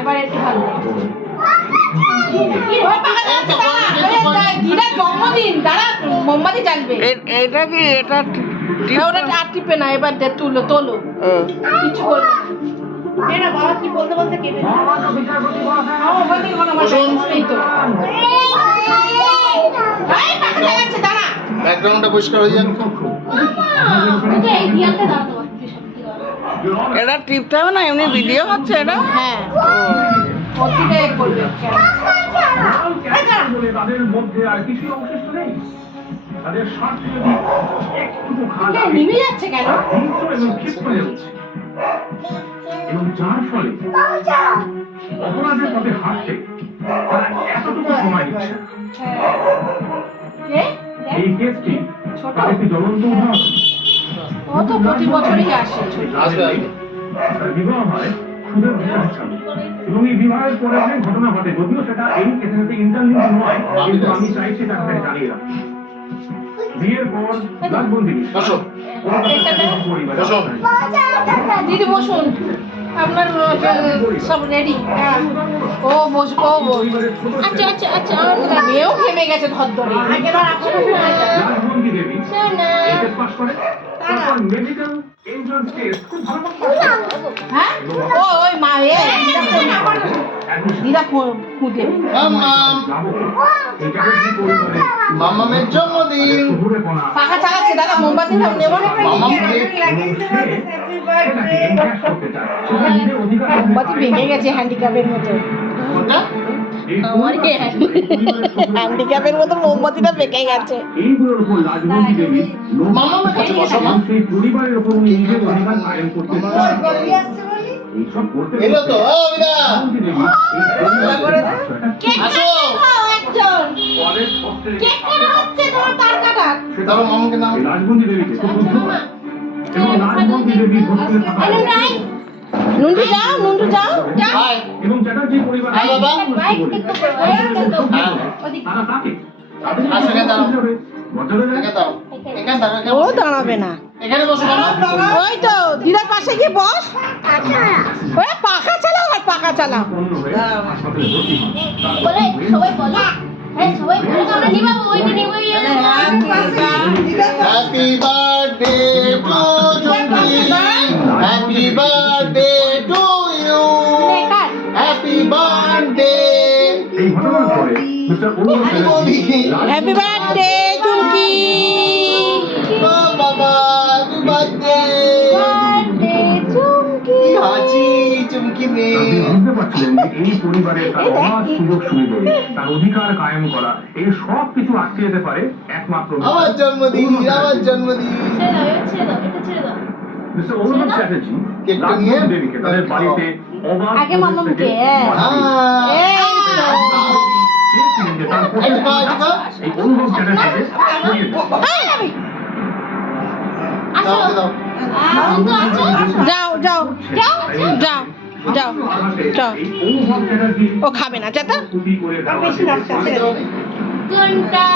এবার একটু ভালো জন্মদিন দাঁড়া মোমবাতি জ্বালবে। এটা কি এটা ওরা আর টিপে না, এবার তুলো তোলো কিছু করবে না। বাবা কি বলতে বলতে কেটে ব্যাকগ্রাউন্ডটা পরিষ্কার হয়ে যাক। এটা টিপতে হবে না, এমনি ভিডিও হচ্ছে এটা। হ্যাঁ করবে তাদের মধ্যে আর কিছু অবশিষ্ট নেই। তাদের স্বার্থ যদি একটুকু খারাপ নিভে যাচ্ছে কেন এবং ক্ষিপ্ত হয়ে উঠছে, এবং যার ফলে অপরাধের পথে হাঁটতে তারা এতটুকু সময় নিচ্ছে। এই কেসটি তার একটি জ্বলন্ত উদাহরণ। ও তো প্রতি বছরই আসে। তার বিবাহ হয় সুদের বিশ্বাসের সাথে, এবং এই বিবাহের পরে অনেক ঘটনা ঘটে, যদিও সেটা এই কেসের সাথে ইন্টারলিঙ্ক নয়, কিন্তু আমি চাই সেটা আপনাকে জানিয়ে রাখি। বিয়ের পর লাশবন্দি দিদি বসুন, আপনার সব রেডি। ও বসবো। আচ্ছা আচ্ছা আচ্ছা, আমার মেয়েও ঘেমে গেছে ধর ধরে। লাশবন্দি দেবী এইচএস পাস করে, তারপর মেডিকেল এন্ট্রান্স টেস্ট খুব ভালো মতো পাস করে। হ্যাঁ ও ওই মা দিদা খুঁজে মামামের জন্মদিন। পাখা চালাচ্ছে দাদা, মোমবাতি নেব না। মোমবাতি ভেঙে গেছে হ্যান্ডিক্যাপের মতো। হ্যান্ডিক্যাপের মতো মোমবাতিটা বেঁকে গেছে। এইগুলোর উপর লাজবন্দি দেবী মামামের কাছে বসো মা। সেই পরিবারের উপর উনি নিজের অধিকার কায়েম করতে চান। এইসব করতে এলো তো ও বিনা আসো। পরের সপ্তাহে কেক কাটা হচ্ছে, তোমার তার কাটা। তারপর মামাকে নাম লাজবন্দি দেবীকে খুব বুদ্ধিমান এবং লাজবন্দি দেবী হোস্টেলে থাকা নুন্টু যাও, নুন্টু যাও। হাই এবং চ্যাটার্জি পরিবার হাই বাবা। তারা তাকে আসো, এখানে দাঁড়াও। বছরের এখানে দাও, এখানে দাঁড়াও, এখানে ও বসো। দাঁড়াবে না। এখানে বসো মামা। ওই তো দিদার পাশে গিয়ে বস। ওই পাখা চালাও আর পাখা চালাও। পণ্য হয়ে হাসপাতালে ভর্তি হন। বলে সবাই বলে হ্যাঁ সবাই বলে আমরা নিবাবো ওইটা নিবই happy birthday to Junki, happy birthday to you, happy birthday. এই ঘটনার পরে মিস্টার অনুপ বলি হ্যাপি বার্থডে চুমকি। বাবা হ্যাপি বার্থডে। কি হাসি চুমকি রে। আপনি বুঝতে পারছিলেন যে এই পরিবারের তার অবাধ সুযোগ সুবিধা, তার অধিকার কায়েম করা, এই সব কিছু আটকে যেতে পারে একমাত্র আমার জন্মদিন, আমার জন্মদিন। ছেড়ে দাও এটা ছেড়ে দাও মিস্টার অনুপ চ্যাটার্জি কেকটা নিয়ে লাজবন্দি দেবীকে তাদের বাড়িতে অবাধ আগে মামামকে, চেয়েছিলেন যে তার এই খাও, এই খাও। এই অনুভব চ্যাটার্জিকে সরিয়ে দেন। দাও, দাও। কিন্তু আছো যাও যাও যাও যাও যাও যাও। এই অনুভব চ্যাটার্জি ও খাবে না চাতা। ক্ষতি করে দেওয়া কোনটা